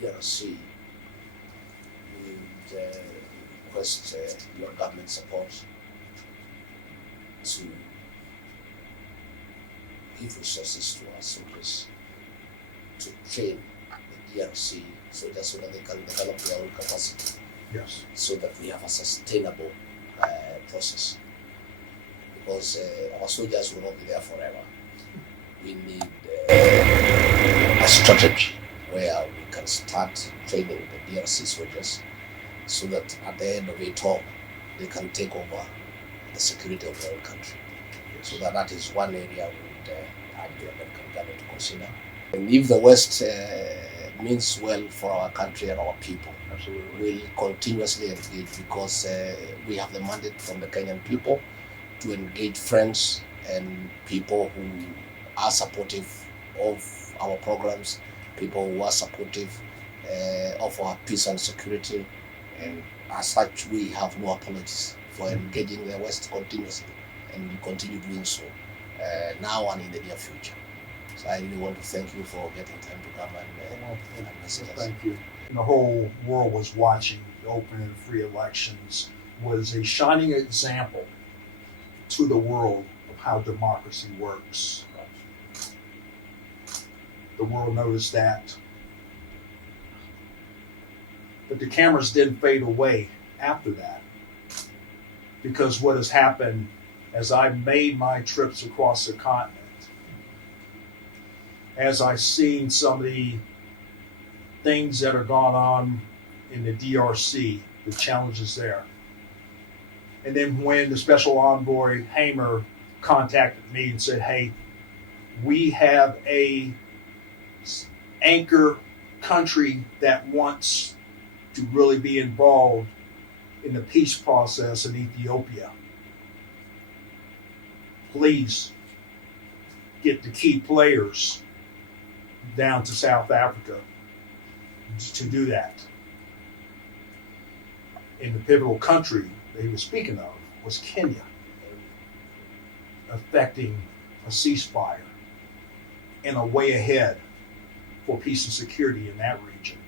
DRC, we would request your government support to give resources to our soldiers to train the DRC soldiers so that they can develop their own capacity. Yes. So that we have a sustainable process. Because our soldiers will not be there forever. We need a strategy where we can start training the DRC soldiers so that at the end of it all, they can take over the security of their own country. So that is one area we would urge the American government to consider. And if the West means well for our country and our people, absolutely, we'll continuously engage because we have the mandate from the Kenyan people to engage friends and people who are supportive of our programs, people who are supportive of our peace and security. And as such, we have no apologies for engaging the West continuously, and we continue doing so now and in the near future. So I really want to thank you for getting time to come and message us. Thank you. And the whole world was watching the open and free elections, was a shining example to the world of how democracy works. The world noticed that. But the cameras didn't fade away after that, because what has happened as I've made my trips across the continent, as I've seen some of the things that are going on in the DRC, the challenges there. And then when the Special Envoy Hamer contacted me and said, hey, we have a anchor country that wants to really be involved in the peace process in Ethiopia. Please get the key players down to South Africa to do that. And the pivotal country that he was speaking of was Kenya, affecting a ceasefire and a way ahead for peace and security in that region.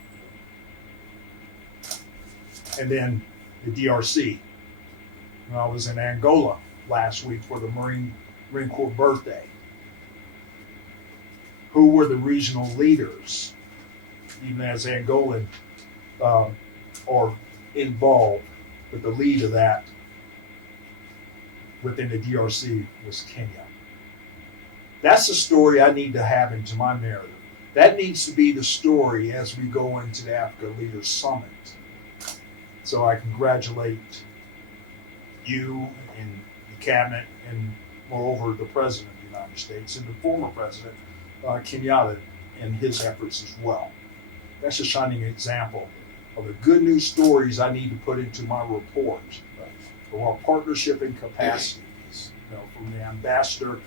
And then the DRC. I was in Angola last week for the Marine Corps birthday. Who were the regional leaders, even as Angolan are involved, but the lead of that within the DRC was Kenya. That's the story I need to have into my narrative. That needs to be the story as we go into the Africa Leaders Summit. So I congratulate you and the cabinet and moreover the President of the United States and the former President, Kenyatta, and his efforts as well. That's a shining example of the good news stories I need to put into my report of our partnership and capacity, from the ambassador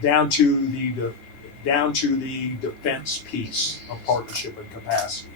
down to the defense piece of partnership and capacity.